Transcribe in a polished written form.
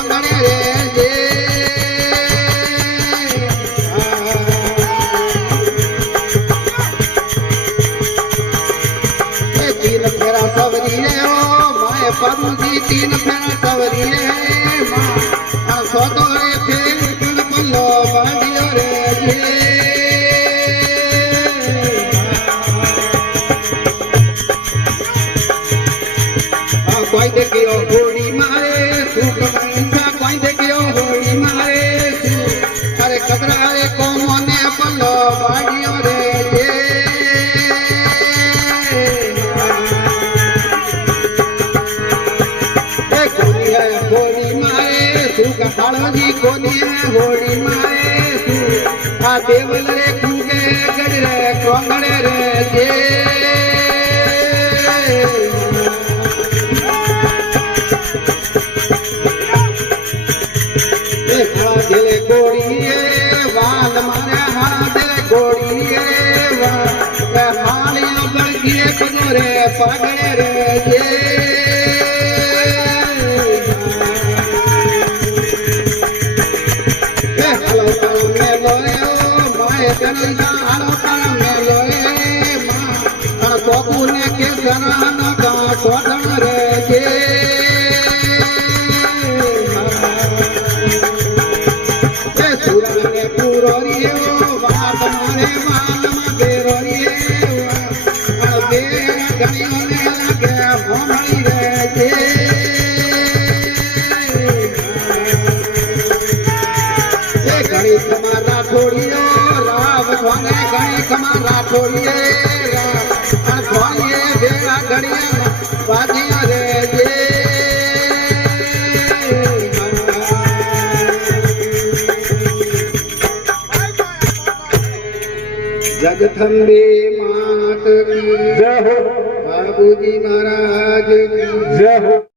કોંગણે રે જે तीन फेरा सवरी रे ओ माए परुजी तीन फेरा सवरी रे मां सोतो रे फेर गुण पल्लो बाडियो रे जे कोई देखियो होड़ी मारे सुख मनसा कोई देखियो होड़ी मारे अरे कदरा रे को मने पल्लो बाडियो रे जे होली मारे सुख हालोजी कोनी होली मारे आ देवल रे कुगे गड़रे कोंगड़े रे जे देखा दिले गोड़ी वाल मारे हां दिले गोड़ी वाल हालियो बड़गिए कुगरे पगड़े रे जे कोकुने के सरान का सोधन रे जे सुरने पूरो रियो बात मारे मान बेरो रियो बे गणियों ने लगे भोमड़ी रे जे गणी कमारा छोड़ियो राव भोने गणी कमारा छोड़िए राव बेड़ा गड़िया बाजिया रे जे जगथंबे मात की जय हो बाबूजी महाराज की जय हो।